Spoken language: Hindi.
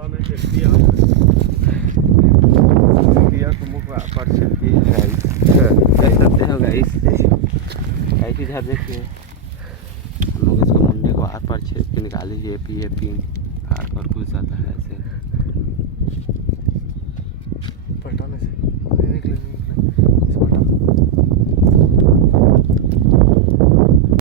दिया को मुख पर छेद की है गाइस, देख सकते हो गाइस। ऐसे इधर देखिए, हम लोग इसको मुंडे को आर पार छेद के निकाले, ये पी आर पार घुस जाता है ऐसे। पलटाने से नहीं निकले, इस पलटा